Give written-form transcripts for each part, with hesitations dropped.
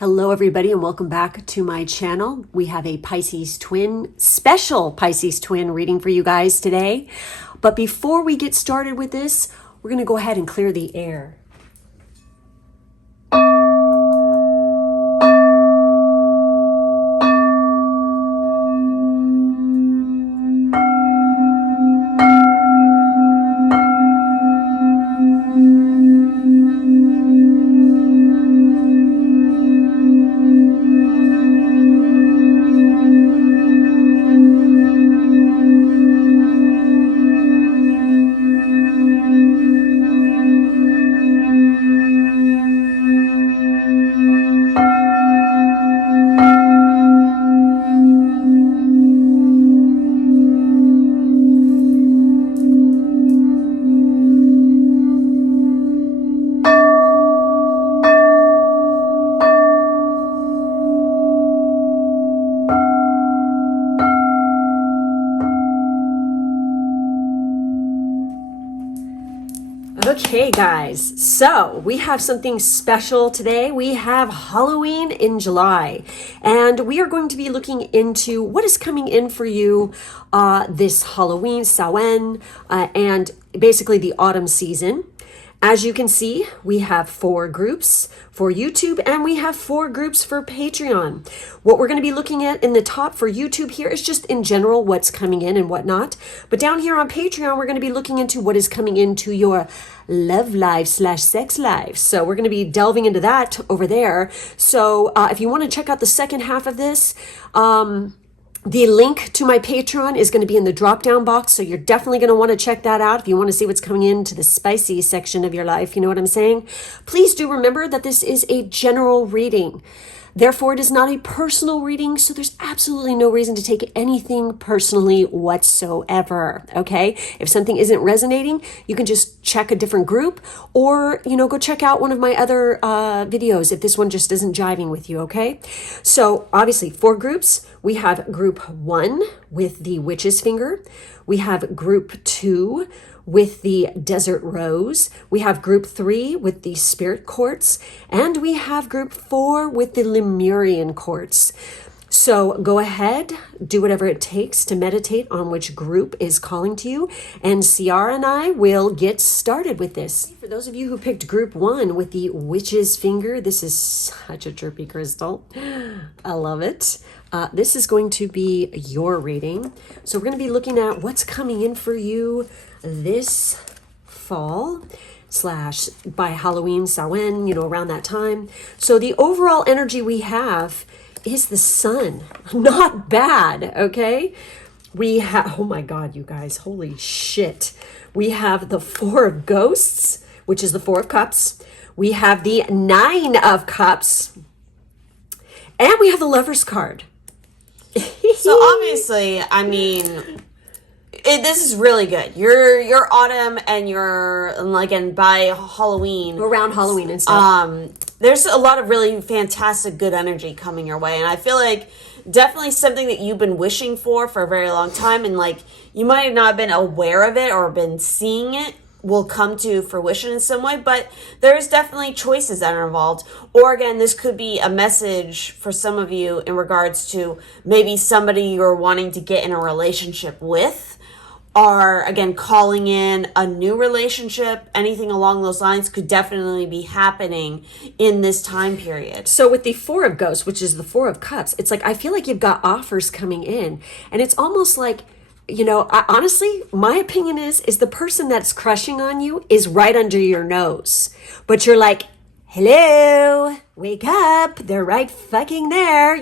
Hello everybody and welcome back to my channel. We have a Pisces twin, special Pisces twin reading for you guys today. But before we get started with this, we're going to go ahead and clear the air. Okay guys, so we have something special today. We have Halloween in July, and we are going to be looking into what is coming in for you this Halloween, Samhain, and basically the autumn season. As you can see, we have 4 groups for YouTube and we have 4 groups for Patreon. What we're going to be looking at in the top for YouTube here is just in general what's coming in and whatnot. But down here on Patreon, we're going to be looking into what is coming into your love life / sex life. So we're going to be delving into that over there. So if you want to check out the second half of this, the link to my Patreon is going to be in the drop-down box, so you're definitely going to want to check that out if you want to see what's coming into the spicy section of your life. You know what I'm saying? Please do remember that this is a general reading. Therefore, it is not a personal reading, so there's absolutely no reason to take anything personally whatsoever, okay? If something isn't resonating, you can just check a different group or, go check out one of my other videos if this one just isn't jiving with you, okay? So, obviously, 4 groups. We have group 1 with the witch's finger. We have group 2 with the desert rose. We have group 3 with the spirit quartz, and we have group 4 with the Lemurian quartz. So go ahead, do whatever it takes to meditate on which group is calling to you, and Ciara and I will get started with this. For those of you who picked group 1 with the witch's finger, this is such a chirpy crystal. I love it. This is going to be your reading. So we're going to be looking at what's coming in for you this fall / by Halloween, Samhain, around that time. So the overall energy we have is the sun. Not bad, okay? We have, oh my God, you guys, holy shit. We have the 4 of ghosts, which is the 4 of cups. We have the 9 of cups. And we have the Lover's card. So obviously, I mean, this is really good. Your autumn and and by Halloween, around Halloween and stuff. There's a lot of really fantastic good energy coming your way, and I feel like definitely something that you've been wishing for a very long time, and you might have not been aware of it or been seeing it will come to fruition in some way, but there's definitely choices that are involved. Or again, this could be a message for some of you in regards to maybe somebody you're wanting to get in a relationship with, or again, calling in a new relationship. Anything along those lines could definitely be happening in this time period. So with the 4 of ghosts, which is the 4 of cups, it's like I feel like you've got offers coming in, and it's almost like, honestly, my opinion is the person that's crushing on you is right under your nose. But you're like, hello, wake up. They're right fucking there,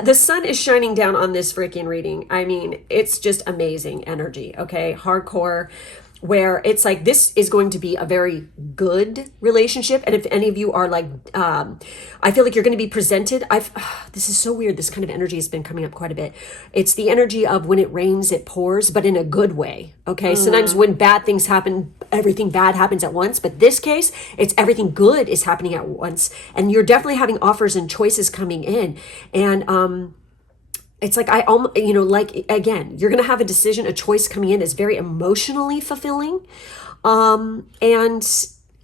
The sun is shining down on this freaking reading. I mean, it's just amazing energy, okay? Hardcore, where it's like this is going to be a very good relationship. And if any of you are I feel like you're going to be presented. This is so weird. This kind of energy has been coming up quite a bit. It's the energy of when it rains, it pours, but in a good way. Okay. Sometimes when bad things happen, everything bad happens at once. But this case, it's everything good is happening at once. And you're definitely having offers and choices coming in. And, it's like again, you're going to have a decision, a choice coming in that's very emotionally fulfilling. And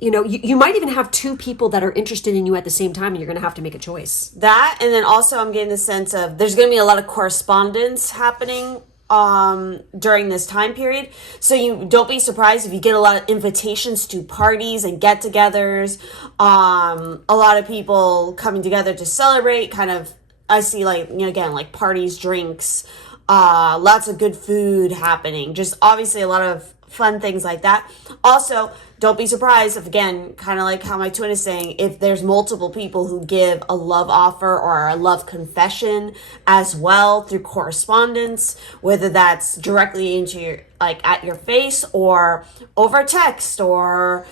you might even have two people that are interested in you at the same time, and you're going to have to make a choice. That, and then also I'm getting the sense of there's going to be a lot of correspondence happening during this time period. So you don't be surprised if you get a lot of invitations to parties and get-togethers. A lot of people coming together to celebrate. Kind of, I see again, like parties, drinks, lots of good food happening. Just obviously a lot of fun things like that. Also, don't be surprised if, again, kind of like how my twin is saying, if there's multiple people who give a love offer or a love confession as well through correspondence, whether that's directly into your, at your face or over text or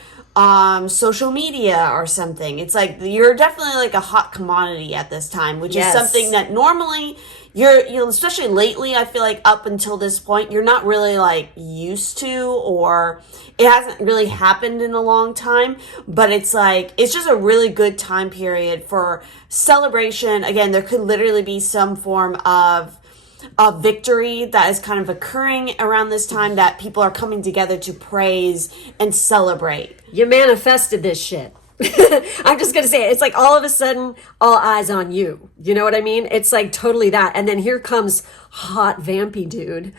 social media or something. It's like you're definitely like a hot commodity at this time, which is something that normally you're especially lately, I feel like up until this point, you're not really used to, or it hasn't really happened in a long time, but it's just a really good time period for celebration. Again, there could literally be some form of victory that is kind of occurring around this time that people are coming together to praise and celebrate. You manifested this shit. I'm just going to say it. It's like all of a sudden, all eyes on you. You know what I mean? It's like totally that. And then here comes hot vampy dude,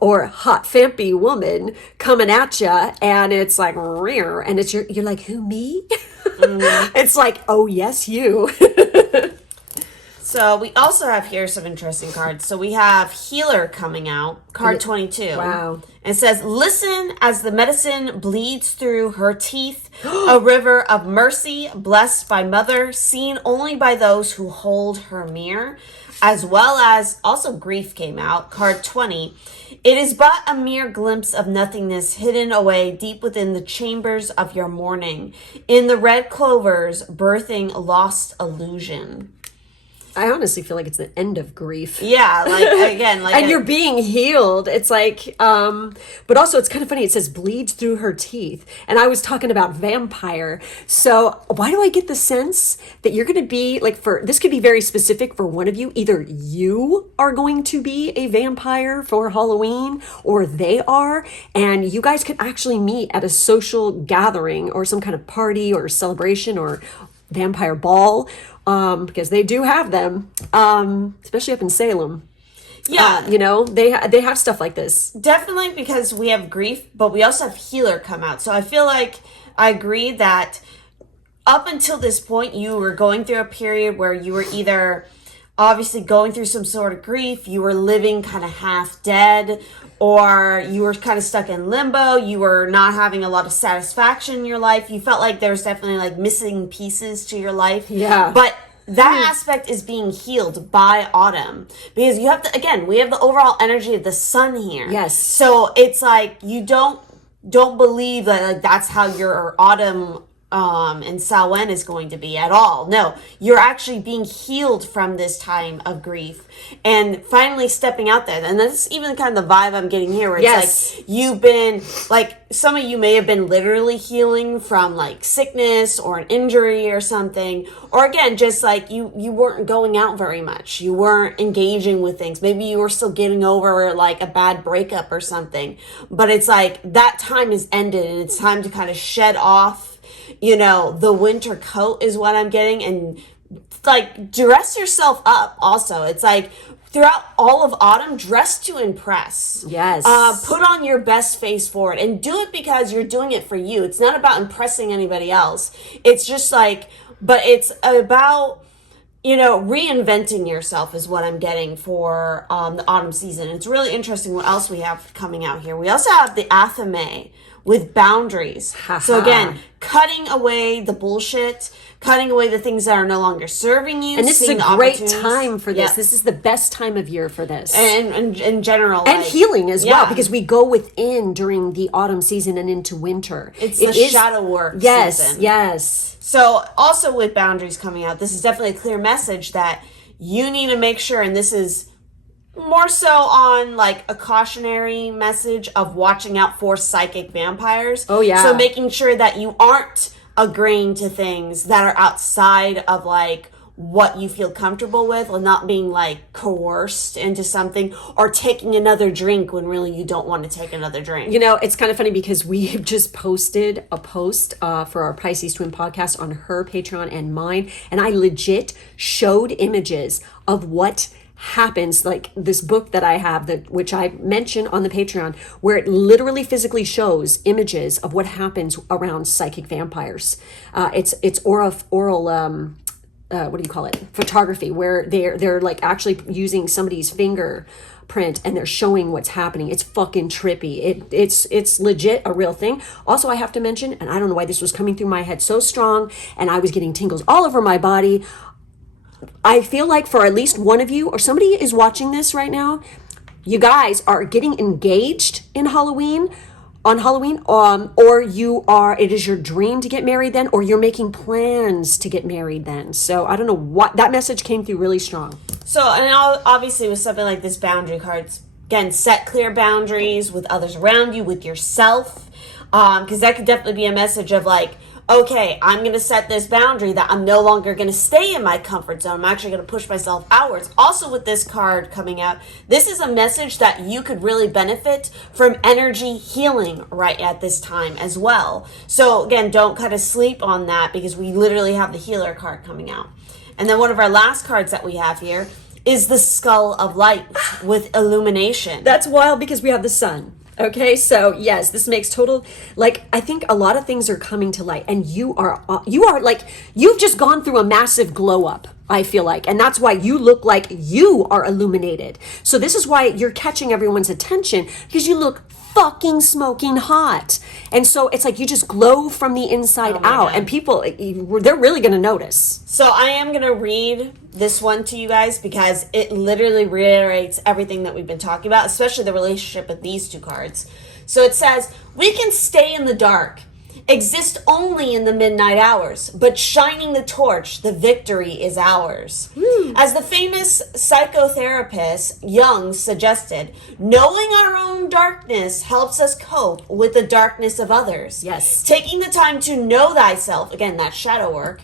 or hot vampy woman coming at you. And it's like, rear. And it's you're like, who, me? Mm-hmm. It's like, oh, yes, you. So we also have here some interesting cards. So we have Healer coming out, card 22. Wow. It says, listen as the medicine bleeds through her teeth, a river of mercy blessed by mother, seen only by those who hold her mirror, as well as also grief came out, card 20. It is but a mere glimpse of nothingness hidden away deep within the chambers of your mourning, in the red clovers birthing lost illusion. I honestly feel like it's the end of grief. Yeah, and you're being healed. It's like, but also it's kind of funny. It says bleeds through her teeth. And I was talking about vampire. So why do I get the sense that you're going to be this could be very specific for one of you. Either you are going to be a vampire for Halloween or they are. And you guys could actually meet at a social gathering or some kind of party or celebration or vampire ball. Because they do have them, especially up in Salem. Yeah. They have stuff like this. Definitely, because we have grief, but we also have Healer come out. So I feel like I agree that up until this point, you were going through a period where you were either obviously going through some sort of grief, you were living kind of half dead, or you were kind of stuck in limbo, you were not having a lot of satisfaction in your life. You felt like there was definitely missing pieces to your life. Yeah. But that aspect is being healed by autumn, because you have to, again, we have the overall energy of the sun here. Yes. So it's like you don't believe that that's how your autumn and Samhain is going to be at all. No, you're actually being healed from this time of grief and finally stepping out there. And that's even kind of the vibe I'm getting here, where it's you've been some of you may have been literally healing from sickness or an injury or something, or again, just you weren't going out very much. You weren't engaging with things. Maybe you were still getting over a bad breakup or something, but it's that time is ended and it's time to kind of shed off the winter coat is what I'm getting, and dress yourself up. Also, it's throughout all of autumn, dress to impress. Yes. Put on your best face for it, and do it because you're doing it for you. It's not about impressing anybody else. It's just but it's about reinventing yourself is what I'm getting for the autumn season. It's really interesting what else we have coming out here. We also have the Athame with boundaries. So again, cutting away the bullshit, cutting away the things that are no longer serving you. And this is a great time for this. Yep. This is the best time of year for this. And in general. And healing as well, because we go within during the autumn season and into winter. It is shadow work season. Yes. So also with boundaries coming out, this is definitely a clear message that you need to make sure, and this is more so on a cautionary message of watching out for psychic vampires. Oh yeah. So making sure that you aren't agreeing to things that are outside of what you feel comfortable with, or not being like coerced into something, or taking another drink when really you don't want to take another drink. You know, it's kind of funny because we have just posted a post for our Pisces Twin podcast on her Patreon and mine, and I legit showed images of what happens, like this book that I have, that which I mentioned on the Patreon, where it literally physically shows images of what happens around psychic vampires. It's oral what do you call it? Photography, where they're like actually using somebody's fingerprint and they're showing what's happening. It's fucking trippy. It's legit a real thing. Also, I have to mention, and I don't know why this was coming through my head so strong, and I was getting tingles all over my body. I feel like for at least one of you, or somebody is watching this right now, you guys are getting engaged on Halloween, or it is your dream to get married then, or you're making plans to get married then. So I don't know what, that message came through really strong. So, and obviously with something like this, boundary cards, again, set clear boundaries with others around you, with yourself, because that could definitely be a message of like, okay, I'm going to set this boundary that I'm no longer going to stay in my comfort zone. I'm actually going to push myself outwards. Also, with this card coming out, this is a message that you could really benefit from energy healing right at this time as well. So again, don't kind of sleep on that, because we literally have the healer card coming out. And then one of our last cards that we have here is the Skull of Light with illumination. That's wild because we have the sun. Okay, so yes, this makes total, like, I think a lot of things are coming to light, and you are like, you've just gone through a massive glow up, I feel like, and that's why you look like you are illuminated. So this is why you're catching everyone's attention, because you look fucking smoking hot. And so it's like you just glow from the inside out, and people, they're really going to notice. So I am going to read this one to you guys, because it literally reiterates everything that we've been talking about, especially the relationship with these two cards. So it says, we can stay in the dark, exist only in the midnight hours, but shining the torch, the victory is ours. As the famous psychotherapist Jung suggested, knowing our own darkness helps us cope with the darkness of others. Yes. Taking the time to know thyself, again, that shadow work,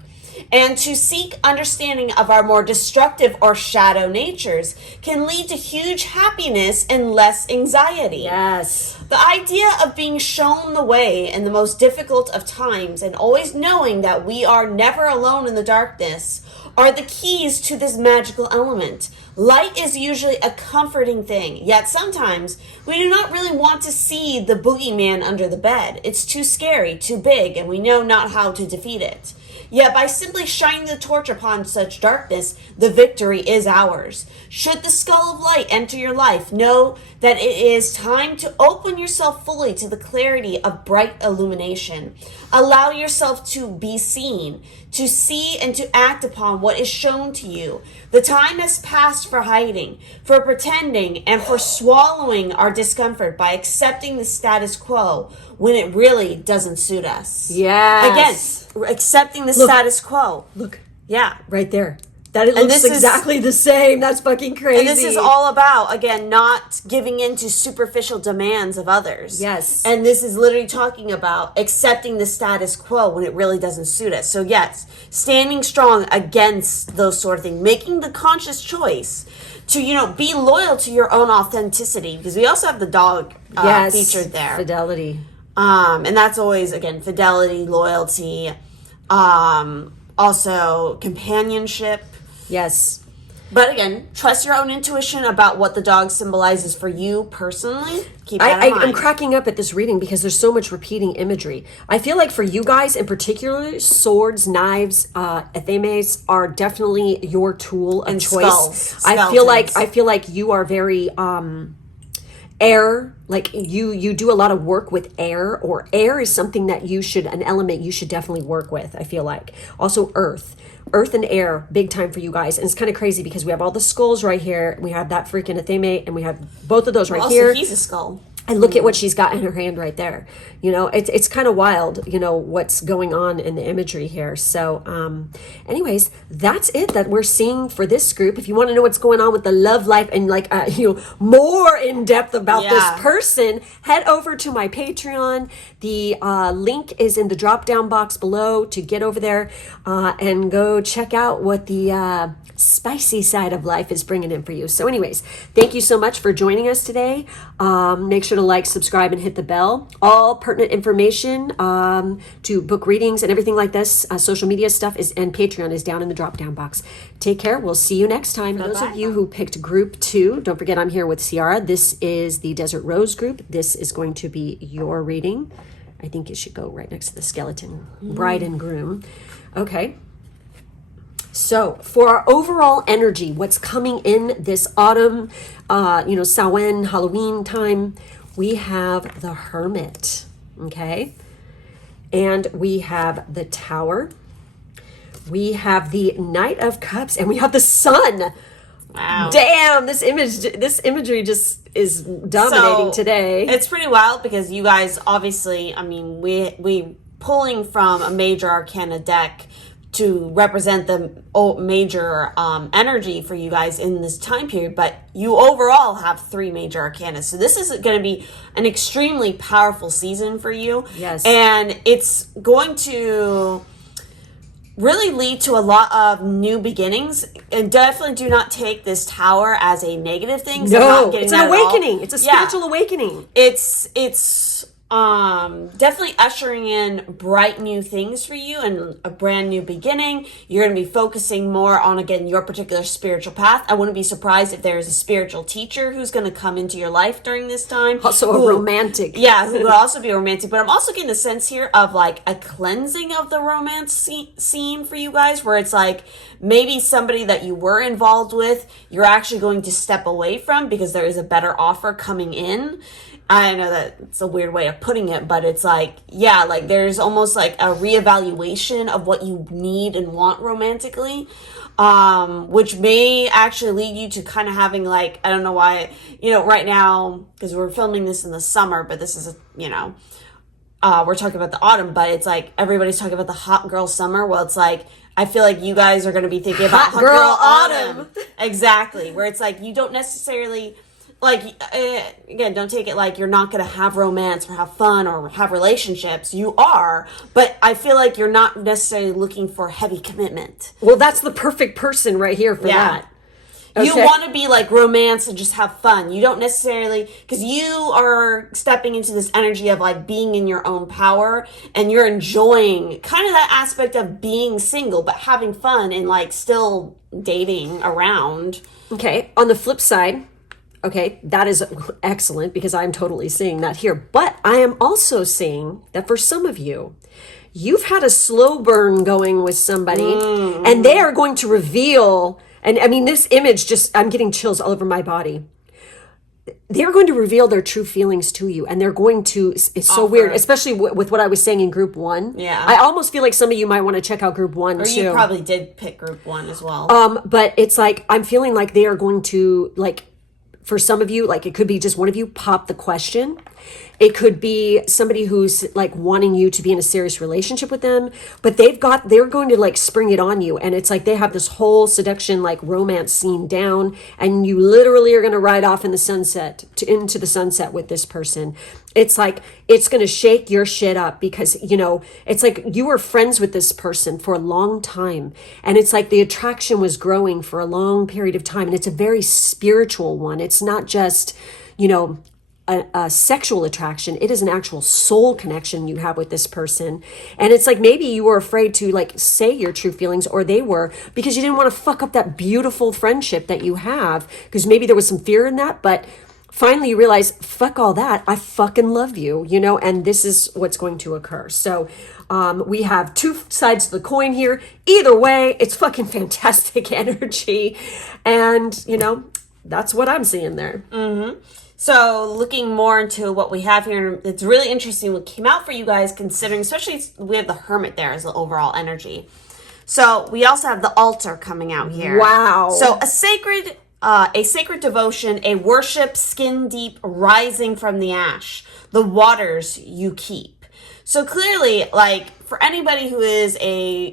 and to seek understanding of our more destructive or shadow natures can lead to huge happiness and less anxiety. Yes. The idea of being shown the way in the most difficult of times, and always knowing that we are never alone in the darkness, are the keys to this magical element. Light is usually a comforting thing, yet sometimes we do not really want to see the boogeyman under the bed. It's too scary, too big, and we know not how to defeat it. Yet by simply shining the torch upon such darkness, the victory is ours. Should the Skull of Light enter your life, know that it is time to open yourself fully to the clarity of bright illumination. Allow yourself to be seen, to see and to act upon what is shown to you. The time has passed for hiding, for pretending, and for swallowing our discomfort by accepting the status quo when it really doesn't suit us. Yes. Again, accepting the status quo. Look. Yeah. Right there. That it looks exactly the same. That's fucking crazy. And this is all about, again, not giving in to superficial demands of others. Yes. And this is literally talking about accepting the status quo when it really doesn't suit us. So yes, standing strong against those sort of things, making the conscious choice to, be loyal to your own authenticity, because we also have the dog featured there. Fidelity. And that's always, again, fidelity, loyalty, also companionship. Yes. But again, trust your own intuition about what the dog symbolizes for you personally. Keep that in mind. I'm cracking up at this reading because there's so much repeating imagery. I feel like for you guys in particular, swords, knives, ethemes are definitely your tool of choice. I feel like you are very air, like you do a lot of work with air, or air is something that an element you should definitely work with, I feel like. Also earth and air, big time for you guys. And it's kind of crazy because we have all the skulls right here. We have that freaking Athame, and we have both of those right here. Also, he's a skull. And look at what she's got in her hand right there. You know, it's kind of wild, you know, what's going on in the imagery here. So anyways, that's it that we're seeing for this group. If you want to know what's going on with the love life and like, you know, more in depth about this person, head over to my Patreon. The link is in the drop down box below to get over there and go check out what the spicy side of life is bringing in for you. So anyways, thank you so much for joining us today. Make sure to like, subscribe, and hit the bell. All pertinent information to book readings and everything like this, social media stuff is and Patreon is down in the drop down box. Take care. We'll see you next time. Bye-bye. Those of you who picked group 2, don't forget I'm here with Ciara. This is the Desert Rose group. This is going to be your reading. I think it should go right next to the skeleton, bride and groom. Okay. So for our overall energy, what's coming in this autumn, you know, Samhain, Halloween time, we have the Hermit, okay? And we have the Tower. We have the Knight of Cups, and we have the Sun. Wow. Damn, this imagery just is dominating today. It's pretty wild because you guys obviously, I mean, we pulling from a major arcana deck to represent the major energy for you guys in this time period, but you overall have 3 major arcana. So this is going to be an extremely powerful season for you. Yes. And it's going to really lead to a lot of new beginnings. And definitely do not take this Tower as a negative thing. No, it's an awakening. It's a spiritual awakening. It's definitely ushering in bright new things for you and a brand new beginning. You're going to be focusing more on, again, your particular spiritual path. I wouldn't be surprised if there's a spiritual teacher who's going to come into your life during this time. Also a romantic. Yeah, who would also be romantic. But I'm also getting the sense here of like a cleansing of the romance scene for you guys, where it's like maybe somebody that you were involved with, you're actually going to step away from because there is a better offer coming in. I know that it's a weird way of putting it, but it's like, yeah, like there's almost like a reevaluation of what you need and want romantically, which may actually lead you to kind of having like, I don't know why, you know, right now, because we're filming this in the summer, but this is, you know, we're talking about the autumn, but it's like everybody's talking about the hot girl summer. Well, it's like, I feel like you guys are going to be thinking about hot girl autumn. Exactly. Where it's like, you don't necessarily... Like, again, don't take it like you're not going to have romance or have fun or have relationships. You are, but I feel like you're not necessarily looking for heavy commitment. Well, that's the perfect person right here for that. Okay. You want to be like romance and just have fun. You don't necessarily, because you are stepping into this energy of like being in your own power and you're enjoying kind of that aspect of being single, but having fun and like still dating around. Okay. On the flip side, okay, that is excellent because I'm totally seeing that here. But I am also seeing that for some of you, you've had a slow burn going with somebody and they are going to reveal, and I mean, this image just, I'm getting chills all over my body. They're going to reveal their true feelings to you, and they're going to, it's so weird, especially with what I was saying in group 1. Yeah. I almost feel like some of you might want to check out group 1 or too. You probably did pick group 1 as well. But it's like, I'm feeling like they are going to, like, for some of you, like it could be just one of you pop the question. It could be somebody who's like wanting you to be in a serious relationship with them, but they're going to like spring it on you. And it's like they have this whole seduction, like romance scene down, and you literally are going to ride off in the sunset into the sunset with this person. It's like, it's going to shake your shit up because, you know, it's like you were friends with this person for a long time. And it's like the attraction was growing for a long period of time. And it's a very spiritual one. It's not just, you know, a sexual attraction. It is an actual soul connection you have with this person. And it's like maybe you were afraid to like say your true feelings, or they were, because you didn't want to fuck up that beautiful friendship that you have, because maybe there was some fear in that. But finally you realize, fuck all that, I fucking love you, you know, and this is what's going to occur. So we have 2 sides to the coin here. Either way, it's fucking fantastic energy. And, you know, that's what I'm seeing there. Mm-hmm. So looking more into what we have here, it's really interesting what came out for you guys, considering, especially we have the Hermit there as the overall energy. So we also have the altar coming out here. Wow. So a sacred a sacred devotion, a worship skin deep rising from the ash, the waters you keep. So clearly, like, for anybody who is a,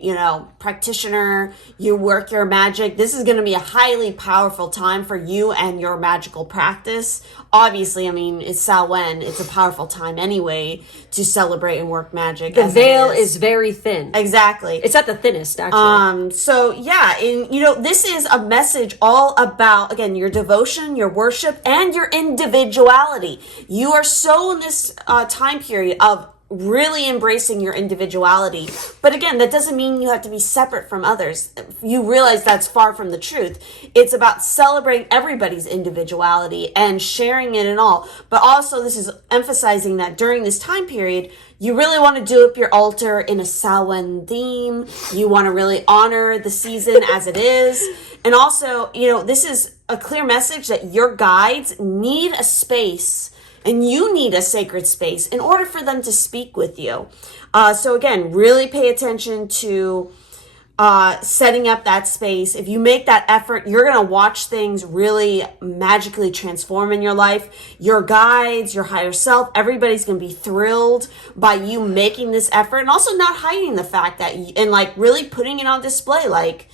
practitioner, you work your magic, this is going to be a highly powerful time for you and your magical practice. Obviously, I mean, it's Samhain. It's a powerful time anyway to celebrate and work magic. The veil is very thin. Exactly. It's at the thinnest, actually. So yeah, and this is a message all about, again, your devotion, your worship, and your individuality. You are so in this time period of really embracing your individuality. But again, that doesn't mean you have to be separate from others. You realize that's far from the truth. It's about celebrating everybody's individuality and sharing it and all. But also, this is emphasizing that during this time period, you really want to do up your altar in a Samhain theme. You want to really honor the season as it is. And also, this is a clear message that your guides need a space, and you need a sacred space in order for them to speak with you. So again, really pay attention to setting up that space. If you make that effort, you're going to watch things really magically transform in your life. Your guides, your higher self, everybody's going to be thrilled by you making this effort, and also not hiding the fact that, and like really putting it on display, like,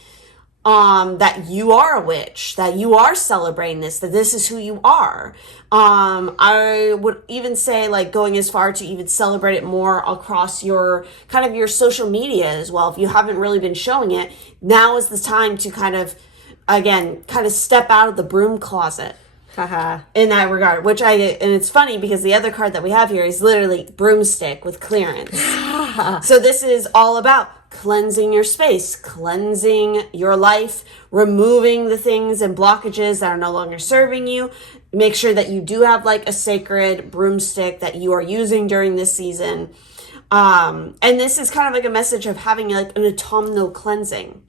that you are a witch, that you are celebrating this, that this is who you are. I would even say, like, going as far to even celebrate it more across your kind of your social media as well. If you haven't really been showing it, now is the time to kind of step out of the broom closet. In that regard, and it's funny because the other card that we have here is literally broomstick with clearance. So this is all about cleansing your space, cleansing your life, removing the things and blockages that are no longer serving you. Make sure that you do have like a sacred broomstick that you are using during this season. And this is kind of like a message of having like an autumnal cleansing.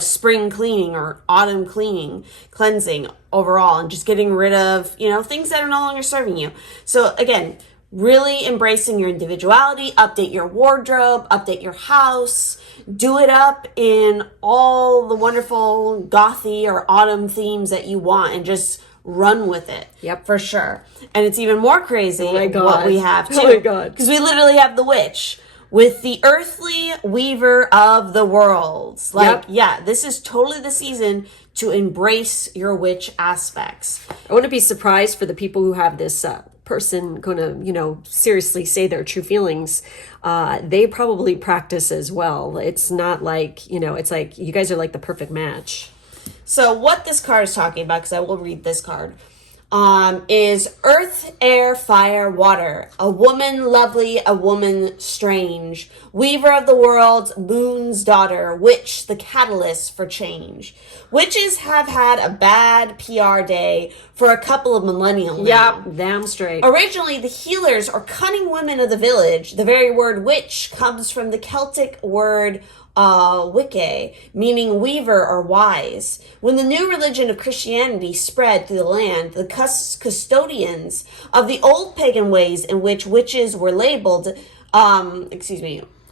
Spring cleaning or autumn cleansing overall, and just getting rid of, things that are no longer serving you. So again, really embracing your individuality, update your wardrobe, update your house, do it up in all the wonderful gothy or autumn themes that you want, and just run with it. Yep. For sure. And it's even more crazy what we have too. Oh my God. Because we literally have the witch with the earthly weaver of the worlds. This is totally the season to embrace your witch aspects. I wouldn't be surprised for the people who have this person gonna, seriously say their true feelings. They probably practice as well. It's not like, it's like you guys are like the perfect match. So what this card is talking about, because I will read this card, is earth, air, fire, water. A woman lovely, a woman strange. Weaver of the world, moon's daughter. Witch, the catalyst for change. Witches have had a bad PR day for a couple of millennia now. Yep, damn straight. Originally, the healers or cunning women of the village. The very word witch comes from the Celtic word Wicca, meaning weaver or wise. When the new religion of Christianity spread through the land, the custodians of the old pagan ways in which witches were labeled,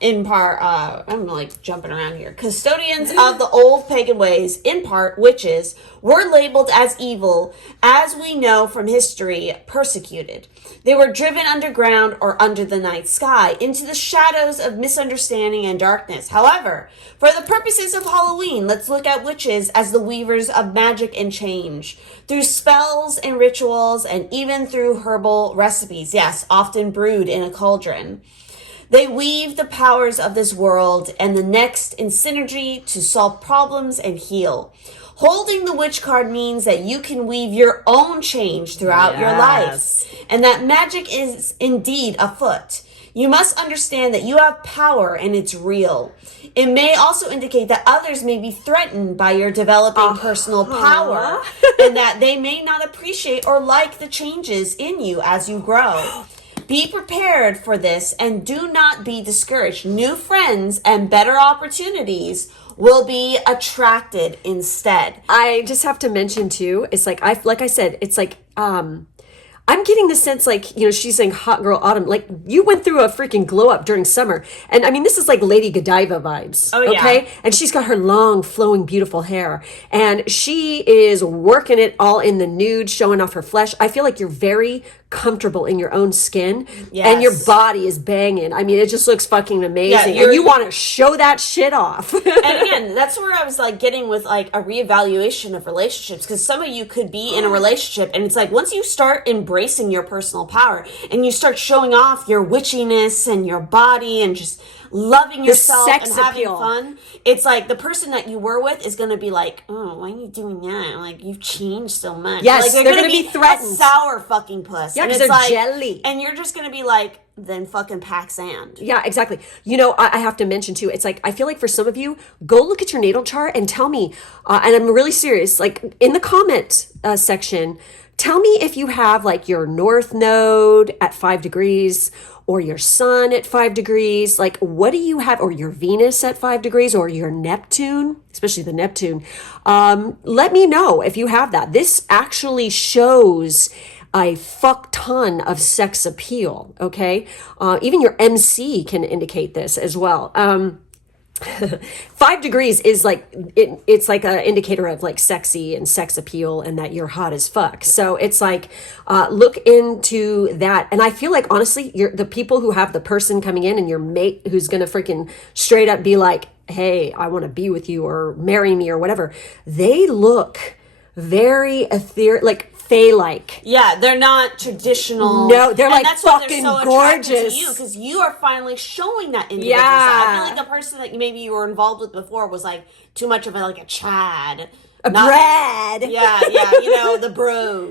in part, I'm like jumping around here. Custodians of the old pagan ways, in part witches, were labeled as evil, as we know from history, persecuted. They were driven underground or under the night sky into the shadows of misunderstanding and darkness. However, for the purposes of Halloween, let's look at witches as the weavers of magic and change, through spells and rituals, and even through herbal recipes, yes, often brewed in a cauldron. They weave the powers of this world and the next in synergy to solve problems and heal. Holding the witch card means that you can weave your own change throughout your life, and that magic is indeed afoot. You must understand that you have power and it's real. It may also indicate that others may be threatened by your developing personal power, and that they may not appreciate or like the changes in you as you grow. Be prepared for this and do not be discouraged. New friends and better opportunities will be attracted instead. I just have to mention too, it's like I said, it's like I'm getting the sense like, she's saying hot girl autumn. Like you went through a freaking glow up during summer. And I mean, this is like Lady Godiva vibes. Oh, yeah. Okay. And she's got her long, flowing, beautiful hair. And she is working it all in the nude, showing off her flesh. I feel like you're very comfortable in your own skin. Yes. And your body is banging. I mean, it just looks fucking amazing. Yeah, and you want to show that shit off. And again, that's where I was like getting with like a reevaluation of relationships, because some of you could be in a relationship and it's like once you start embracing your personal power and you start showing off your witchiness and your body and just loving yourself sex and having appeal. fun, it's like the person that you were with is going to be like, oh, why are you doing that? Like, you've changed so much. Yes, like, they're gonna be threatened. A sour fucking puss. Yeah, and 'cause it's they're like, jelly. And you're just going to be like, then fucking pack sand. Yeah, exactly. I have to mention too, it's like, I feel like for some of you, go look at your natal chart and tell me, and I'm really serious, like in the comment section, tell me if you have like your north node at 5 degrees or your sun at 5 degrees. Like, what do you have? Or your Venus at 5 degrees or your Neptune, especially the Neptune. Let me know if you have that. This actually shows a fuck ton of sex appeal. Okay. Even your MC can indicate this as well. 5 degrees is like it's like an indicator of like sexy and sex appeal and that you're hot as fuck. So it's like look into that. And I feel like honestly, you're the people who have the person coming in and your mate who's gonna freaking straight up be like, hey, I want to be with you or marry me or whatever. They look very ethereal, like fae-like. Yeah, they're not traditional. No, they're like that's why fucking they're so attracted gorgeous. to you, because you are finally showing that individual Yeah. side. I feel like the person that maybe you were involved with before was like too much of a Chad. Brad. Yeah, the bros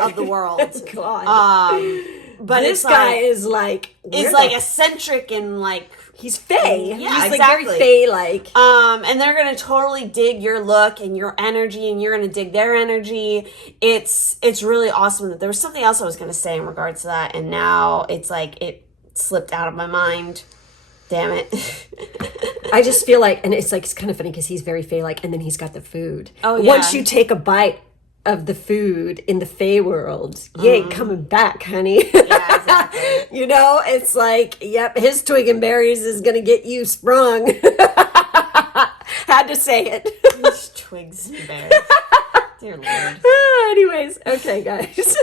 of the world. God. But this it's guy like, is like eccentric and like he's fae. Yeah, he's exactly. like very fae-like. And they're gonna totally dig your look and your energy, and you're gonna dig their energy. It's really awesome. There was something else I was gonna say in regards to that, and now it's like it slipped out of my mind. Damn it. I just feel like, and it's kind of funny because he's very fae-like, and then he's got the food. Oh, yeah. Once you take a bite of the food in the fae world, you ain't coming back, honey. Yeah, exactly. It's like, yep, his twig and berries is gonna get you sprung. Had to say it. These twigs and berries. Dear Lord. Anyways, okay, guys.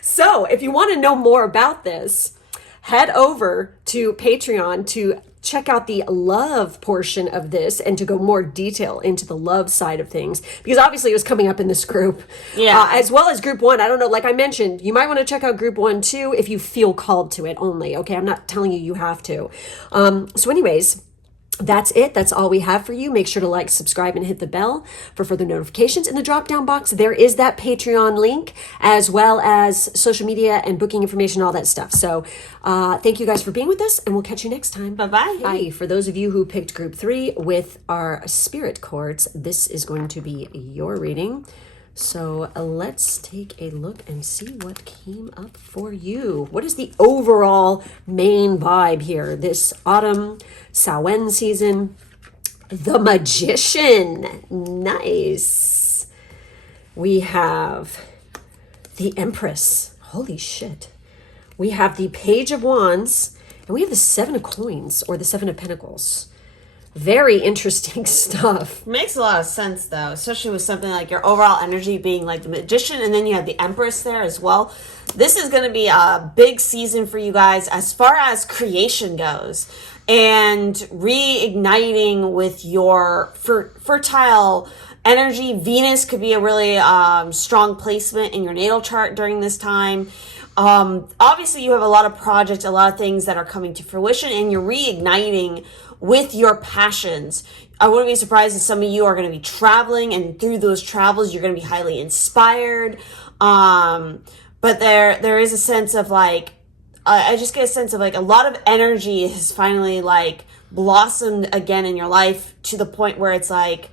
So, if you want to know more about this, head over to Patreon to check out the love portion of this and to go more detail into the love side of things, because obviously it was coming up in this group. Yeah. As well as group 1. I don't know, like I mentioned, you might want to check out group 1 too if you feel called to it only. Okay, I'm not telling you you have to. So anyways, that's it. That's all we have for you. Make sure to like, subscribe, and hit the bell for further notifications. In the drop-down box, there is that Patreon link, as well as social media and booking information, all that stuff. So thank you guys for being with us, and we'll catch you next time. Bye-bye. Bye. For those of you who picked group 3 with our spirit cards, this is going to be your reading. So let's take a look and see what came up for you. What is the overall main vibe here this autumn Samhain season? The Magician. Nice. We have the Empress. Holy shit. We have the Page of Wands, and we have the Seven of Coins, or the Seven of Pentacles. Very interesting stuff. Makes a lot of sense, though, especially with something like your overall energy being like the Magician, and then you have the Empress there as well. This is going to be a big season for you guys as far as creation goes, and reigniting with your fertile energy. Venus could be a really strong placement in your natal chart during this time. Obviously, you have a lot of projects, a lot of things that are coming to fruition, and you're reigniting with your passions. I wouldn't be surprised if some of you are going to be traveling, and through those travels, you're going to be highly inspired. But there is a sense of like, I just get a sense of like a lot of energy has finally like blossomed again in your life, to the point where it's like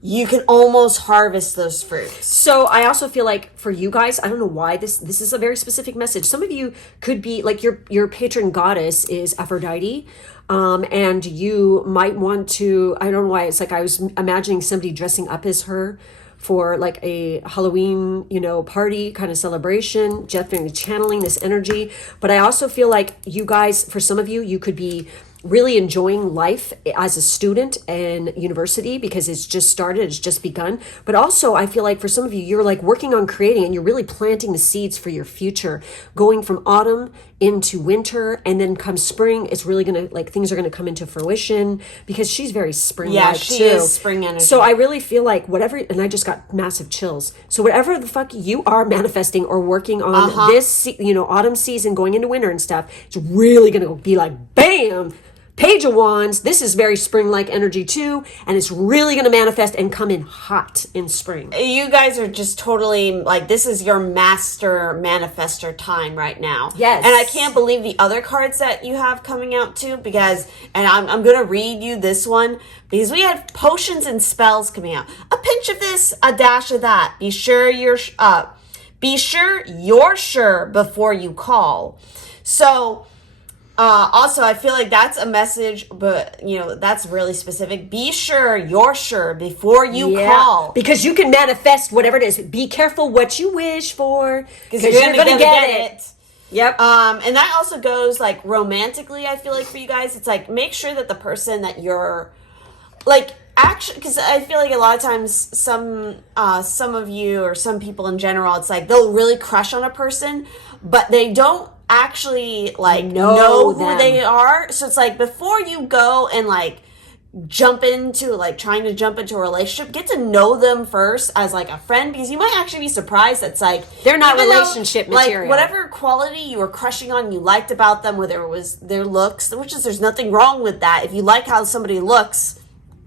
you can almost harvest those fruits. So I also feel like for you guys, I don't know why this is a very specific message. Some of you could be like your patron goddess is Aphrodite. And you might want to, I don't know why, it's like I was imagining somebody dressing up as her for like a Halloween, party kind of celebration, definitely channeling this energy. But I also feel like you guys, for some of you, you could be really enjoying life as a student in university because it's just started, it's just begun. But also I feel like for some of you, you're like working on creating and you're really planting the seeds for your future, going from autumn into winter, and then come spring, it's really gonna, like, things are gonna come into fruition because she's very spring-like she too. is spring energy. So I really feel like whatever, and I just got massive chills. So whatever the fuck you are manifesting or working on this, autumn season going into winter and stuff, it's really gonna be like, bam, Page of Wands. This is very spring-like energy too, and it's really going to manifest and come in hot in spring. You guys are just totally, like, this is your master manifester time right now. Yes. And I can't believe the other cards that you have coming out too, because, and I'm going to read you this one, because we have potions and spells coming out. A pinch of this, a dash of that. Be sure you're sure before you call. So, also, I feel like that's a message, but, that's really specific. Be sure you're sure before you call. Because you can manifest whatever it is. Be careful what you wish for, because you're going to get it. Yep. And that also goes, like, romantically, I feel like, for you guys. It's like, make sure that the person that you're, like, actually, because I feel like a lot of times some of you or some people in general, it's like they'll really crush on a person, but they don't actually like know who they are. So it's like, before you go and like trying to jump into a relationship, get to know them first as like a friend, because you might actually be surprised that's like they're not relationship material. Like, whatever quality you were crushing on, you liked about them, whether it was their looks, there's nothing wrong with that. If you like how somebody looks,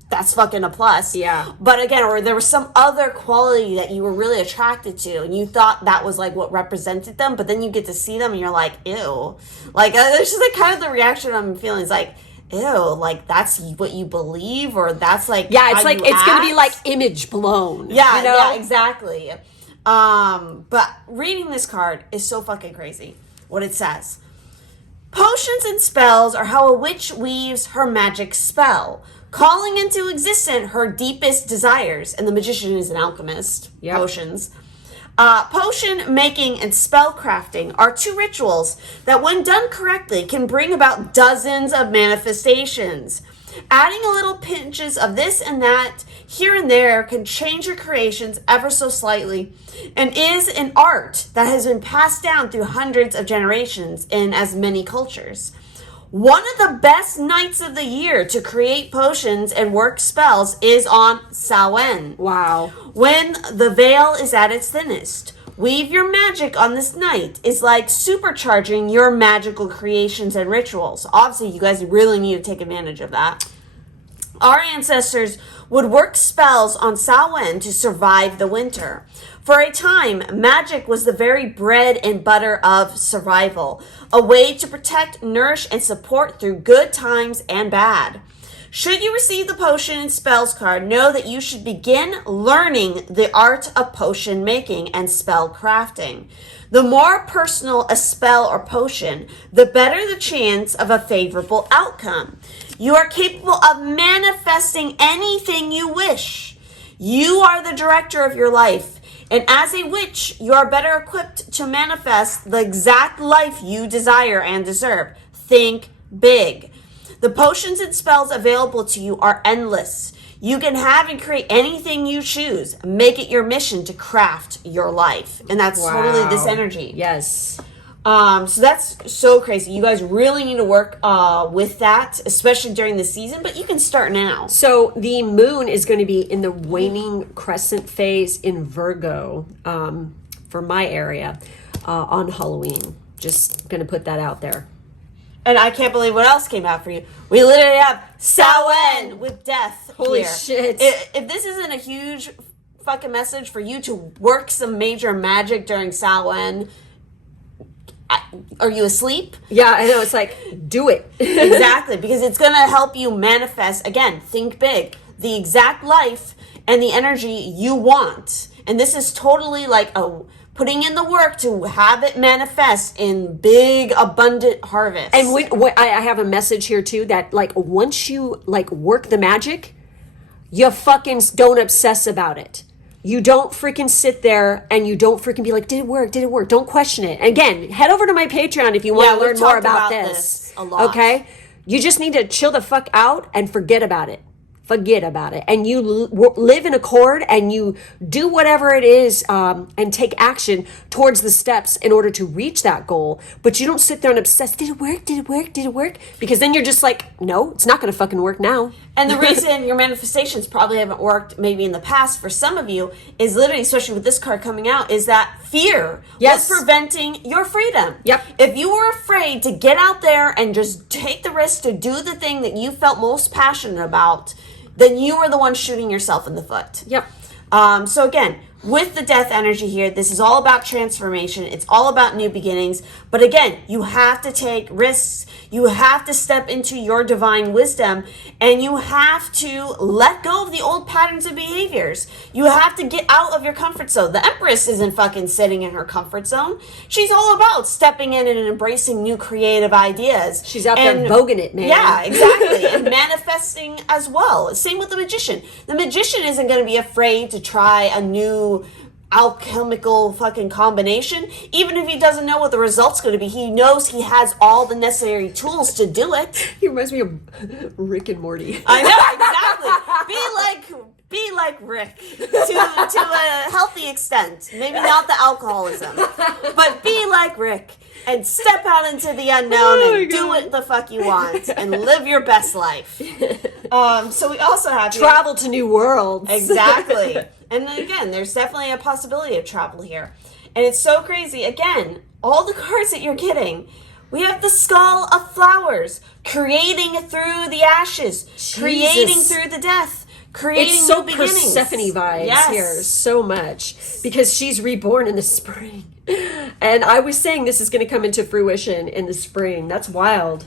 that's fucking a plus. Yeah. But again, or there was some other quality that you were really attracted to and you thought that was like what represented them, but then you get to see them and you're like, ew. Like, there's just like kind of the reaction I'm feeling is like, ew, like that's what you believe, or that's like, yeah, it's like, it's going to be like image blown. Yeah, yeah, exactly. But reading this card is so fucking crazy. What it says. Potions and spells are how a witch weaves her magic spell, calling into existence her deepest desires. And the magician is an alchemist. Yep. Potions. Potion making and spell crafting are two rituals that, when done correctly, can bring about dozens of manifestations. Adding a little pinches of this and that here and there can change your creations ever so slightly, and is an art that has been passed down through hundreds of generations in as many cultures. One of the best nights of the year to create potions and work spells is on Samhain. Wow. When the veil is at its thinnest. Weave your magic on this night is like supercharging your magical creations and rituals. Obviously, you guys really need to take advantage of that. Our ancestors would work spells on Samhain to survive the winter. For a time, magic was the very bread and butter of survival, a way to protect, nourish, and support through good times and bad. Should you receive the potion and spells card, know that you should begin learning the art of potion making and spell crafting. The more personal a spell or potion, the better the chance of a favorable outcome. You are capable of manifesting anything you wish. You are the director of your life, and as a witch, you are better equipped to manifest the exact life you desire and deserve. Think big. The potions and spells available to you are endless. You can have and create anything you choose. Make it your mission to craft your life. And that's totally this energy. Yes. So that's so crazy. You guys really need to work with that, especially during the season, but you can start now. So the moon is going to be in the waning crescent phase in Virgo for my area on Halloween. Just going to put that out there. And I can't believe what else came out for you. We literally have Samhain with death. Holy here. shit. If this isn't a huge fucking message for you to work some major magic during Samhain, are you asleep? Yeah, I know. It's like, do it. Exactly, because it's going to help you manifest, again, think big, the exact life and the energy you want. And this is totally like putting in the work to have it manifest in big, abundant harvest. And I have a message here too, that like once you like work the magic, you fucking don't obsess about it. You don't freaking sit there and you don't freaking be like, did it work? Did it work? Don't question it. Again, head over to my Patreon if you want to learn more about this. A lot. Okay? You just need to chill the fuck out and forget about it. Forget about it. And you live in accord and you do whatever it is and take action towards the steps in order to reach that goal. But you don't sit there and obsess. Did it work? Did it work? Did it work? Because then you're just like, no, it's not going to fucking work now. And the reason your manifestations probably haven't worked maybe in the past for some of you is literally, especially with this card coming out, is that fear was preventing your freedom. Yep. If you were afraid to get out there and just take the risk to do the thing that you felt most passionate about, then you were the one shooting yourself in the foot. Yep. So again, with the death energy here, this is all about transformation. It's all about new beginnings. But again, you have to take risks. You have to step into your divine wisdom, and you have to let go of the old patterns of behaviors. You have to get out of your comfort zone. The Empress isn't fucking sitting in her comfort zone. She's all about stepping in and embracing new creative ideas. She's out there voguing it, man. Yeah, exactly. And manifesting as well. Same with the Magician. The Magician isn't going to be afraid to try a new alchemical fucking combination. Even if he doesn't know what the result's going to be, he knows he has all the necessary tools to do it. He reminds me of Rick and Morty. I know, exactly. Be like Rick to a healthy extent. Maybe not the alcoholism, but be like Rick and step out into the unknown and do what the fuck you want and live your best life. So we also have travel to new worlds. Exactly. And then again, there's definitely a possibility of travel here. And it's so crazy. Again, all the cards that you're getting, we have the Skull of Flowers, creating through the ashes, creating through the death, creating it's so new beginnings. Persephone vibes here, so much, because she's reborn in the spring. And I was saying this is going to come into fruition in the spring. That's wild.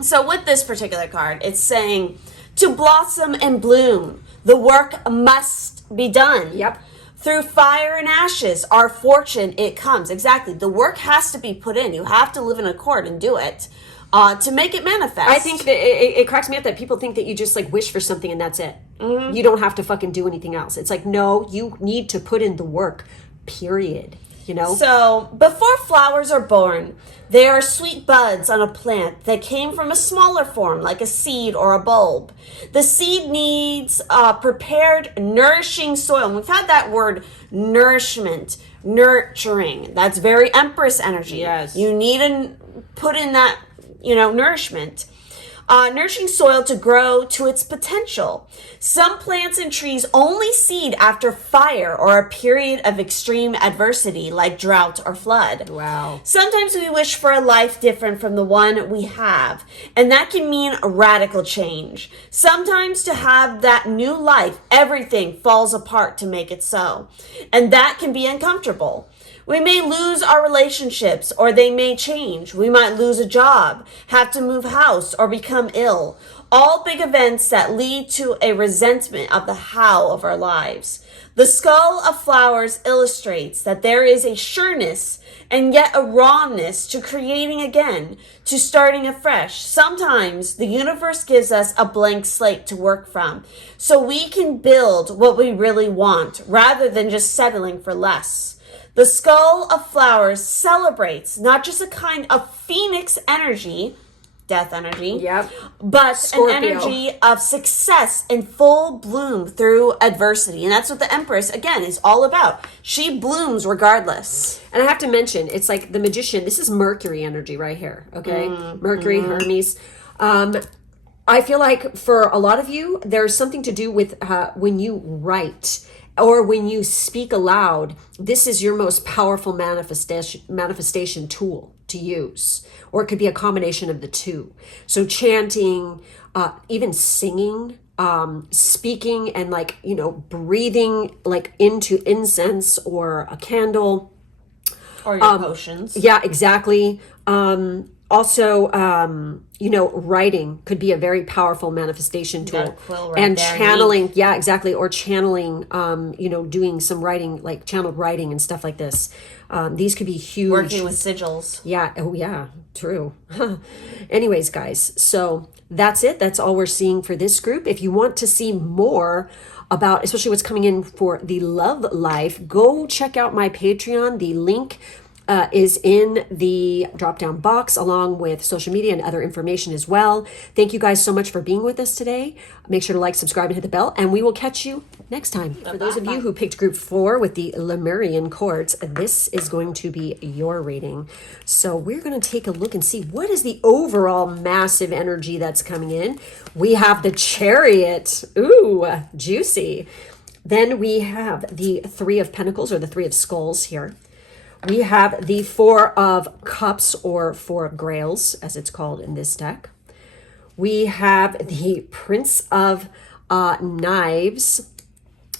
So with this particular card, it's saying to blossom and bloom, the work must be done. Yep. Through fire and ashes, our fortune, it comes. Exactly. The work has to be put in. You have to live in accord and do it to make it manifest. I think that it cracks me up that people think that you just like wish for something and that's it. Mm-hmm. You don't have to fucking do anything else. It's like, no, you need to put in the work, period. You know? So, before flowers are born, they are sweet buds on a plant that came from a smaller form, like a seed or a bulb. The seed needs prepared, nourishing soil. And we've had that word nourishment, nurturing. That's very Empress energy. Yes. You need to put in that, nourishment. Nourishing soil to grow to its potential. Some plants and trees only seed after fire or a period of extreme adversity like drought or flood. Wow. Sometimes we wish for a life different from the one we have, and that can mean a radical change. Sometimes to have that new life, everything falls apart to make it so, and that can be uncomfortable. We may lose our relationships, or they may change. We might lose a job, have to move house, or become ill. All big events that lead to a resentment of the how of our lives. The Skull of Flowers illustrates that there is a sureness and yet a rawness to creating again, to starting afresh. Sometimes the universe gives us a blank slate to work from, so we can build what we really want, rather than just settling for less. The Skull of Flowers celebrates not just a kind of phoenix energy, death energy, but Scorpio. an energy of success in full bloom through adversity. And that's what the Empress, again, is all about. She blooms regardless. And I have to mention, it's like the Magician. This is Mercury energy right here, okay? Mercury, Hermes. I feel like for a lot of you, there's something to do with when you write or when you speak aloud. This is your most powerful manifestation tool to use, or it could be a combination of the two. So chanting, even singing, speaking, and like, breathing like into incense or a candle. Or your potions. Yeah, exactly. Also, writing could be a very powerful manifestation Got a tool. quill right And there, channeling, yeah, exactly. Or channeling, doing some writing, like channeled writing and stuff like this. These could be huge. Working with sigils. Yeah. Oh, yeah. True. Anyways, guys, so that's it. That's all we're seeing for this group. If you want to see more about, especially what's coming in for the love life, go check out my Patreon. The link is in the drop down box, along with social media and other information as well. Thank you guys so much for being with us today. Make sure to like, subscribe, and hit the bell, and we will catch you next time. For those of you who picked group 4 with the Lemurian Quartz, this is going to be your reading. So we're going to take a look and see what is the overall massive energy that's coming in. We have the Chariot. Ooh, juicy. Then we have the 3 of Pentacles, or the 3 of Skulls here. We have the 4 of Cups, or 4 of Grails, as it's called in this deck. We have the Prince of Knives,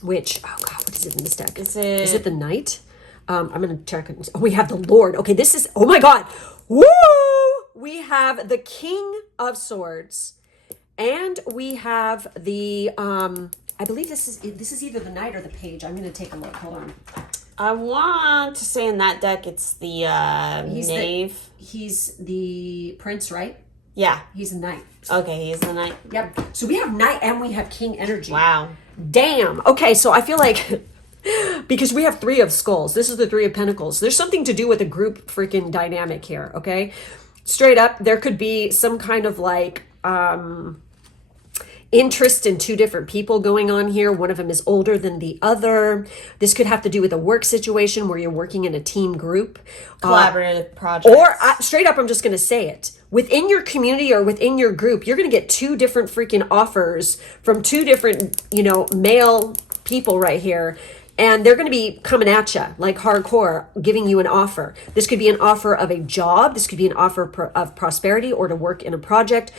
which, oh God, what is it in this deck? Is it the Knight? I'm going to check. Oh, we have the Lord. Okay, this is, oh my God. Woo! We have the King of Swords. And we have the, I believe this is either the Knight or the Page. I'm going to take a look. Hold on. I want to say in that deck it's the Knave. He's the Prince, right? Yeah. He's the Knight. Okay, he's the Knight. Yep. So we have Knight and we have King energy. Wow. Damn. Okay, so I feel like because we have 3 of Skulls. This is the 3 of Pentacles. There's something to do with a group freaking dynamic here, okay? Straight up, there could be some kind of like interest in 2 different people going on here. One of them is older than the other. This could have to do with a work situation where you're working in a team group. Collaborative project. Or straight up, I'm just going to say it. Within your community or within your group, you're going to get 2 different freaking offers from 2 different, male people right here. And they're going to be coming at you like hardcore, giving you an offer. This could be an offer of a job. This could be an offer of prosperity or to work in a project.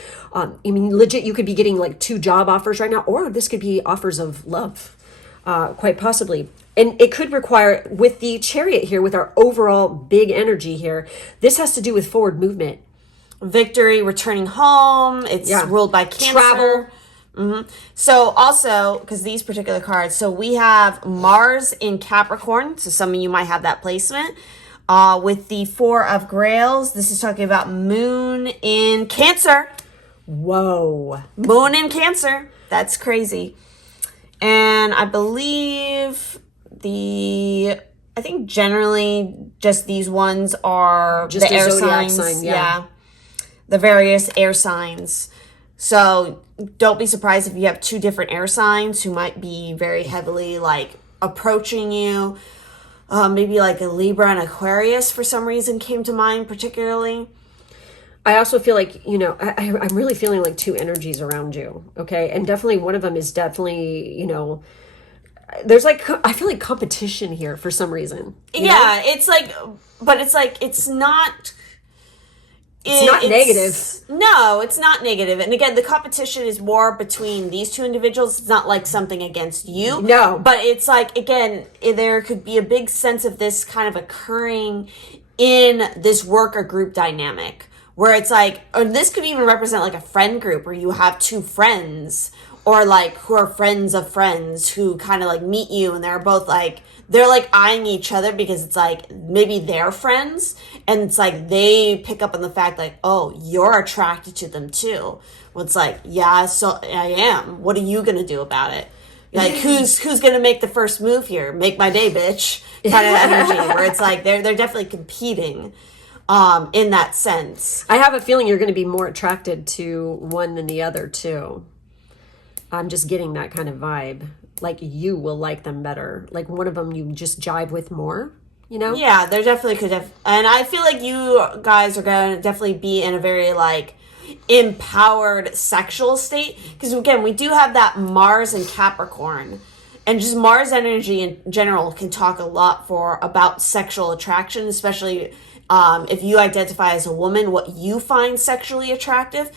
Legit, you could be getting like 2 job offers right now, or this could be offers of love, quite possibly. And it could require, with the Chariot here, with our overall big energy here, this has to do with forward movement. Victory, returning home. It's ruled by Cancer. Travel. Mm-hmm. So also, because these particular cards, so we have Mars in Capricorn. So some of you might have that placement. With the 4 of Grails, this is talking about Moon in Cancer. Whoa. Moon in Cancer. That's crazy. And I believe I think generally just these ones are just the air zodiac signs. Sign, yeah. The various air signs. So don't be surprised if you have 2 different air signs who might be very heavily like approaching you. Maybe like a Libra and Aquarius for some reason came to mind particularly. I also feel like, I'm really feeling like 2 energies around you. Okay. And definitely one of them is definitely, there's like, I feel like competition here for some reason. Yeah. It's like, but it's like, it's not... It's not negative. No, it's not negative. And again, the competition is more between these 2 individuals. It's not like something against you. No. But it's like, again, there could be a big sense of this kind of occurring in this work or group dynamic. Where it's like, or this could even represent like a friend group where you have 2 friends. Or like who are friends of friends who kind of like meet you and they're both like, they're like eyeing each other because it's like maybe they're friends and it's like they pick up on the fact like, oh, you're attracted to them too. Well, it's like, yeah, so I am. What are you going to do about it? Like who's going to make the first move here? Make my day, bitch. Kind of energy where it's like they're definitely competing in that sense. I have a feeling you're going to be more attracted to one than the other too. I'm just getting that kind of vibe. Like you will like them better. Like one of them you just jive with more, Yeah, there definitely could have. And I feel like you guys are going to definitely be in a very like empowered sexual state. Because again, we do have that Mars and Capricorn. And just Mars energy in general can talk a lot about sexual attraction, especially if you identify as a woman, what you find sexually attractive.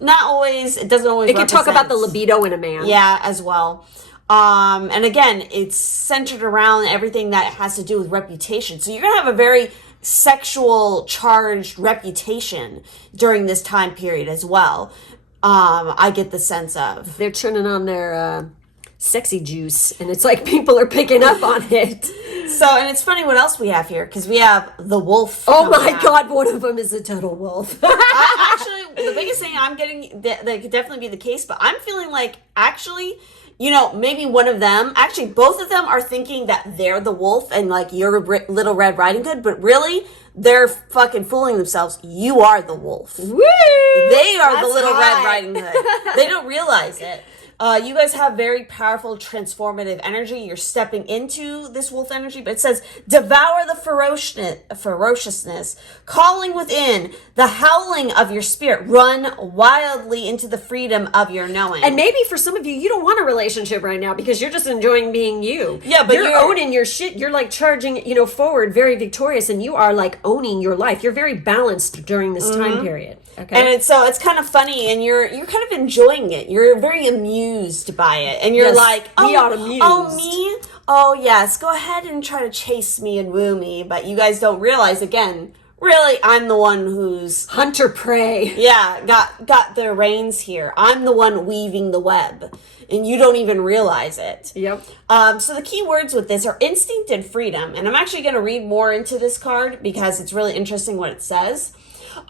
Not always, it doesn't always. It can talk about the libido in a man. Yeah, as well. And again, it's centered around everything that has to do with reputation. So you're going to have a very sexual charged reputation during this time period as well. I get the sense of. They're turning on their sexy juice, and it's like people are picking up on it. So, and it's funny what else we have here, because we have the wolf. Oh my God, one of them is a total wolf. Actually, the biggest thing I'm getting, that could definitely be the case, but I'm feeling like, actually, you know, maybe one of them, actually both of them are thinking that they're the wolf and like you're Little Red Riding Hood, but really they're fucking fooling themselves. You are the wolf. Woo! They are the Little Red hot. Riding Hood. They don't realize it. You guys have very powerful transformative energy. You're stepping into this wolf energy, but it says, devour the ferociousness, calling within, the howling of your spirit. Run wildly into the freedom of your knowing. And maybe for some of you, you don't want a relationship right now because you're just enjoying being you. Yeah, but you're owning your shit. You're like charging, you know, forward, very victorious, and you are like owning your life. You're very balanced during this time period. Okay. And it's kind of funny, and you're kind of enjoying it. You're very amused by it, and you're Yes, like, we are amused. oh me, oh yes, go ahead and try to chase me and woo me. But you guys don't realize, again, really, I'm the one who's hunter prey. Yeah, got the reins here. I'm the one weaving the web, and you don't even realize it. Yep. So the key words with this are instinct and freedom, and I'm actually going to read more into this card because it's really interesting what it says.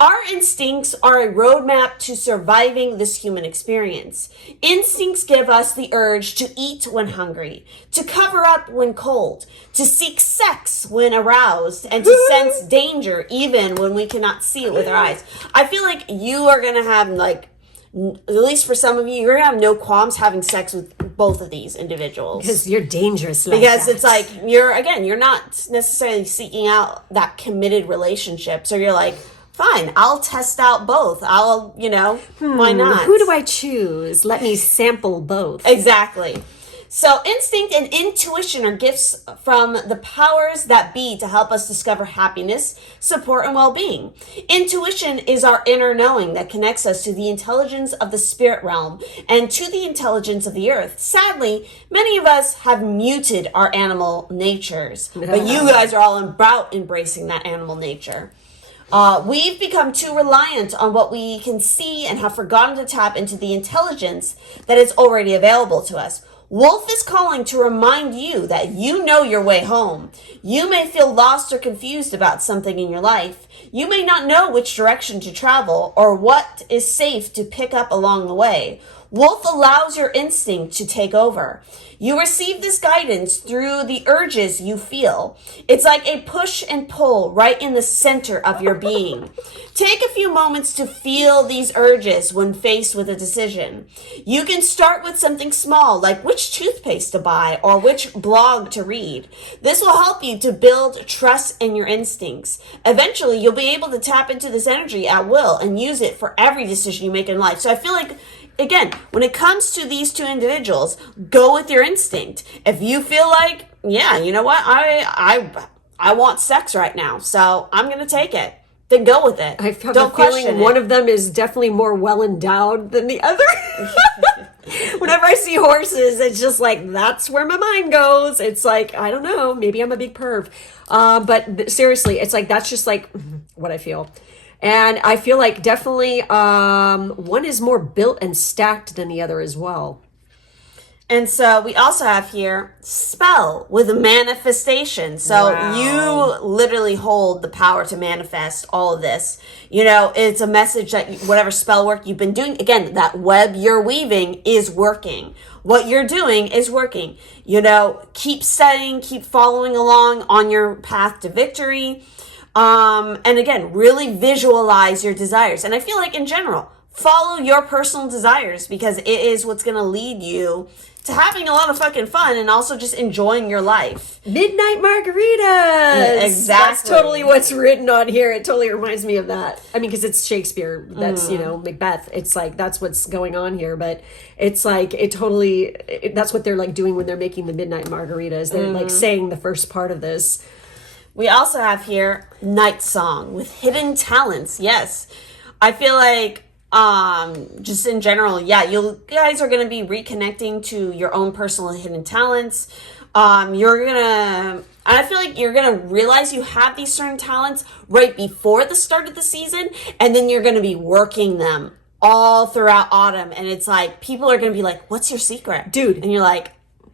Our instincts are a roadmap to surviving this human experience. Instincts give us the urge to eat when hungry, to cover up when cold, to seek sex when aroused, and to sense danger even when we cannot see it with our eyes. I feel like you are going to have, like, at least for some of you, you're going to have no qualms having sex with both of these individuals. Because you're dangerous like because that. It's like, you're not necessarily seeking out that committed relationship. So you're like, fine, I'll test out both. I'll, why not? Who do I choose? Let me sample both. Exactly. So instinct and intuition are gifts from the powers that be to help us discover happiness, support, and well-being. Intuition is our inner knowing that connects us to the intelligence of the spirit realm and to the intelligence of the earth. Sadly, many of us have muted our animal natures, but you guys are all about embracing that animal nature. We've become too reliant on what we can see and have forgotten to tap into the intelligence that is already available to us. Wolf is calling to remind you that you know your way home. You may feel lost or confused about something in your life. You may not know which direction to travel or what is safe to pick up along the way. Wolf allows your instinct to take over. You receive this guidance through the urges you feel. It's like a push and pull right in the center of your being. Take a few moments to feel these urges when faced with a decision. You can start with something small, like which toothpaste to buy or which blog to read. This will help you to build trust in your instincts. Eventually, you'll be able to tap into this energy at will and use it for every decision you make in life. So I feel like, again, when it comes to these two individuals, go with your instinct. If you feel like, yeah, you know what, I want sex right now, so I'm going to take it, then go with it. I have a feeling one of them is definitely more well endowed than the other. Whenever I see horses, it's just like, that's where my mind goes. It's like, I don't know, maybe I'm a big perv. But seriously, it's like, that's just like what I feel. And I feel like definitely one is more built and stacked than the other as well. And so we also have here spell with a manifestation. So you literally hold the power to manifest all of this. It's a message that whatever spell work you've been doing, again, that web you're weaving is working. What you're doing is working. Keep studying, keep following along on your path to victory. And again, really visualize your desires. And I feel like in general, follow your personal desires because it is what's going to lead you to having a lot of fucking fun and also just enjoying your life. Midnight margaritas. Yeah, exactly. That's totally what's written on here. It totally reminds me of that. I mean, because it's Shakespeare. That's, Macbeth. It's like, that's what's going on here. But it's like, that's what they're like doing when they're making the midnight margaritas. They're like saying the first part of this. We also have here Night Song with hidden talents. Yes. I feel like just in general, yeah, you guys are going to be reconnecting to your own personal hidden talents. I feel like you're gonna realize you have these certain talents right before the start of the season, and then you're gonna be working them all throughout autumn. And it's like, people are gonna be like, what's your secret? Dude. And you're like,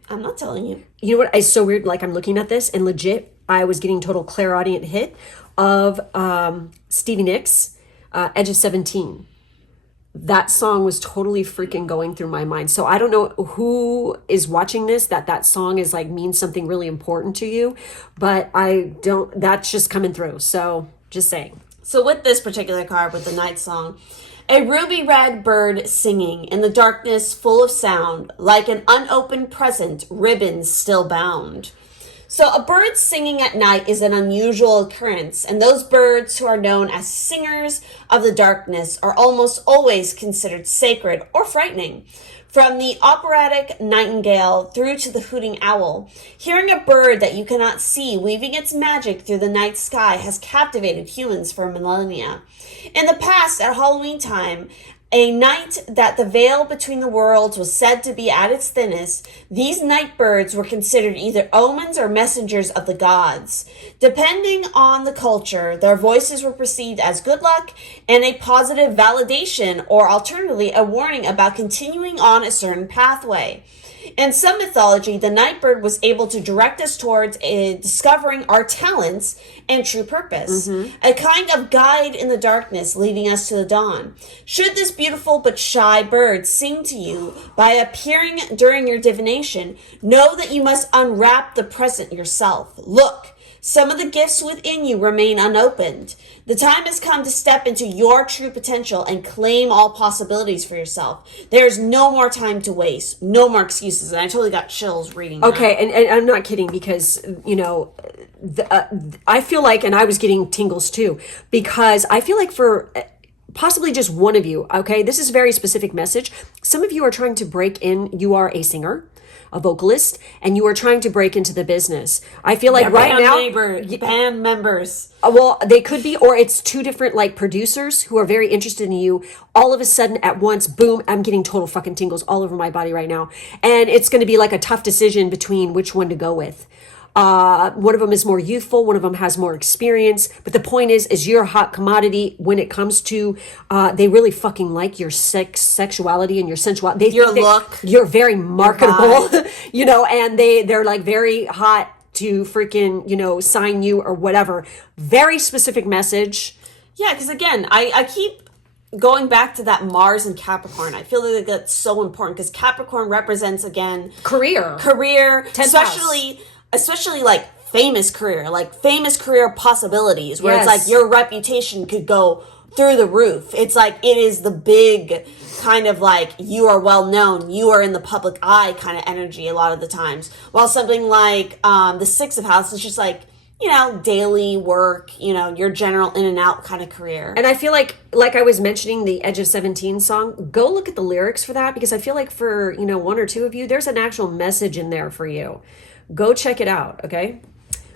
I'm not telling you. You know what? It's so weird. Like, I'm looking at this and legit, I was getting total clairaudient hit of Stevie Nicks, Edge of 17. That song was totally freaking going through my mind. So I don't know who is watching this, that song is like means something really important to you, but that's just coming through. So just saying. So with this particular card, with the night song, a ruby red bird singing in the darkness full of sound, like an unopened present, ribbons still bound. So a bird singing at night is an unusual occurrence, and those birds who are known as singers of the darkness are almost always considered sacred or frightening. From the operatic nightingale through to the hooting owl, hearing a bird that you cannot see weaving its magic through the night sky has captivated humans for millennia. In the past, at Halloween time, a night that the veil between the worlds was said to be at its thinnest, these night birds were considered either omens or messengers of the gods. Depending on the culture, their voices were perceived as good luck and a positive validation, or alternatively, a warning about continuing on a certain pathway. In some mythology, the night bird was able to direct us towards discovering our talents and true purpose, a kind of guide in the darkness leading us to the dawn. Should this beautiful but shy bird sing to you by appearing during your divination, know that you must unwrap the present yourself. Look, some of the gifts within you remain unopened. The time has come to step into your true potential and claim all possibilities for yourself. There's no more time to waste. No more excuses. And I totally got chills reading that. Okay, and I'm not kidding, because, you know, I feel like, and I was getting tingles too, because I feel like for possibly just one of you, okay, this is a very specific message. Some of you are trying to break in. You are a singer, a vocalist, and you are trying to break into the business. I feel like right now, band members. Well, they could be, or it's two different like producers who are very interested in you. All of a sudden, at once, boom! I'm getting total fucking tingles all over my body right now, and it's going to be like a tough decision between which one to go with. One of them is more youthful, one of them has more experience, but the point is you're a hot commodity when it comes to, they really fucking like your sexuality and your sensuality. Your look. You're very marketable, you know, and they're like very hot to freaking, you know, sign you or whatever. Very specific message. Yeah, because again, I keep going back to that Mars and Capricorn. I feel like that's so important because Capricorn represents, again, career, 10th especially like famous career possibilities where Yes. it's like your reputation could go through the roof. It's like it is the big kind of like you are well known, you are in the public eye kind of energy a lot of the times. While something like the Six of House is just like, you know, daily work, you know, your general in and out kind of career. And I feel like I was mentioning the Edge of 17 song, go look at the lyrics for that, because I feel like for, you know, one or two of you, there's an actual message in there for you. Go check it out, okay?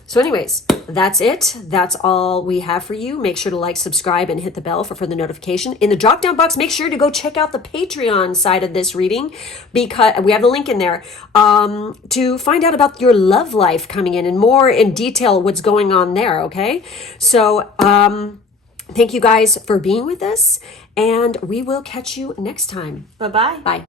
So anyways, that's it. That's all we have for you. Make sure to like, subscribe, and hit the bell for further notification. In the drop-down box, make sure to go check out the Patreon side of this reading, because we have the link in there, to find out about your love life coming in and more in detail what's going on there, okay? So thank you guys for being with us, and we will catch you next time. Bye-bye. Bye.